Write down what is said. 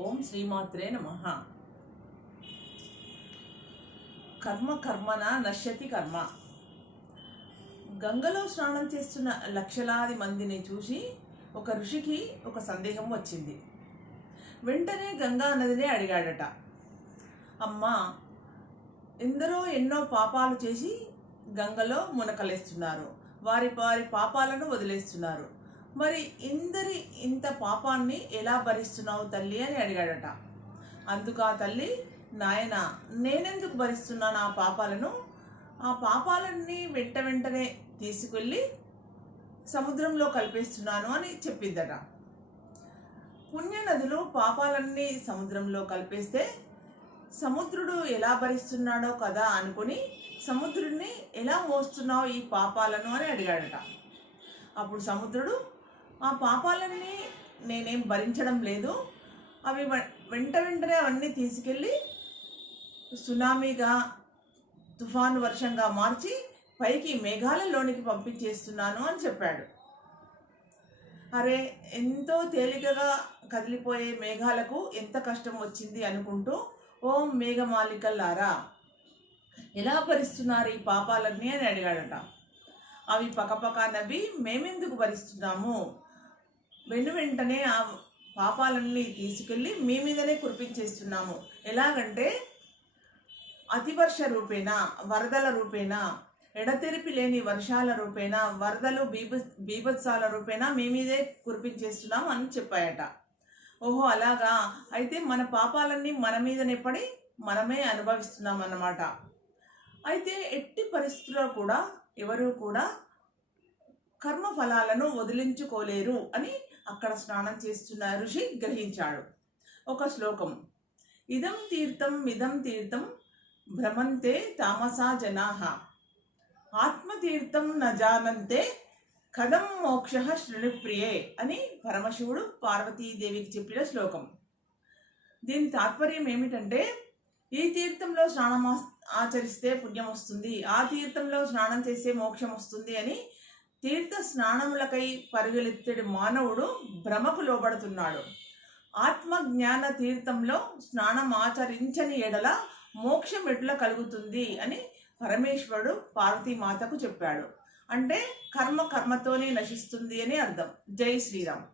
ఓం శ్రీమాత్రే నమః. కర్మ కర్మన నశ్యతి కర్మ. గంగలో స్నానం చేస్తున్న లక్షలాది మందిని చూసి ఒక ఋషికి ఒక సందేహం వచ్చింది. వెంటనే గంగా నదిని అడిగాడట, అమ్మా, ఎందరో ఎన్నో పాపాలు చేసి గంగలో మునకలేస్తున్నారు, వారి వారి పాపాలను వదిలేస్తున్నారు. మరి ఇంత పాపాన్ని ఎలా భరిస్తున్నావు తల్లి అని అడిగాడట. అందుకు ఆ తల్లి, నాయన, నేనెందుకు భరిస్తున్నాను ఆ పాపాలను? ఆ పాపాలన్నీ వెంటనే తీసుకెళ్ళి సముద్రంలో కలిపేస్తున్నాను అని చెప్పిందట. పుణ్యనదులు పాపాలన్నీ సముద్రంలో కలిపేస్తే సముద్రుడు ఎలా భరిస్తున్నాడో కదా అనుకుని, సముద్రుడిని ఎలా మోస్తున్నావు ఈ పాపాలను అని అడిగాడట. అప్పుడు సముద్రుడు, ఆ పాపాలన్నీ నేనేం భరించడం లేదు, అవి వెంటనే అవన్నీ తీసుకెళ్ళి సునామీగా, తుఫాను వర్షంగా మార్చి పైకి మేఘాలలోనికి పంపించేస్తున్నాను అని చెప్పాడు. అరే, ఎంతో తేలికగా కదిలిపోయే మేఘాలకు ఎంత కష్టం వచ్చింది అనుకుంటూ, ఓం మేఘమాలికల్లారా, ఎలా భరిస్తున్నారు ఈ పాపాలన్నీ అని అడిగాడట. అవి పకపక నవ్వి, మేమెందుకు భరిస్తున్నాము, వెంటనే ఆ పాపాలన్నీ తీసుకెళ్ళి మీ మీదనే కురిపించేస్తున్నాము. ఎలాగంటే అతివర్ష రూపేణా, వరదల రూపేణా, ఎడతెరిపి లేని వర్షాల రూపేణా, వరదలు బీభత్సాల రూపేణా మీ మీదే కురిపించేస్తున్నాం అని చెప్పాయట. ఓహో, అలాగా, అయితే మన పాపాలన్నీ మన మీదనే పడి మనమే అనుభవిస్తున్నాం అన్నమాట. అయితే ఎట్టి పరిస్థితుల్లో కూడా ఎవరు కూడా కర్మ ఫలాలను వదిలించుకోలేరు అని అక్కడ స్నానం చేస్తున్న ఋషి గ్రహించాడు. ఒక శ్లోకం, ఇదం తీర్థం భ్రమంతే తామసా జనాః, ఆత్మతీర్థం న జానంతే కథం మోక్షః శృణుప్రియే అని పరమశివుడు పార్వతీదేవికి చెప్పిన శ్లోకం. దీని తాత్పర్యం ఏమిటంటే, ఈ తీర్థంలో స్నానం ఆచరిస్తే పుణ్యం వస్తుంది, ఆ తీర్థంలో స్నానం చేస్తే మోక్షం వస్తుంది అని తీర్థ స్నానములకై పరుగులెత్తడి మానవుడు భ్రమకు లోబడుతున్నాడు. ఆత్మజ్ఞాన తీర్థంలో స్నానం ఆచరించని ఎడల మోక్షం ఎట్లా కలుగుతుంది అని పరమేశ్వరుడు పార్వతీమాతకు చెప్పాడు. అంటే కర్మతోనే నశిస్తుంది అని అర్థం. జై శ్రీరామ్.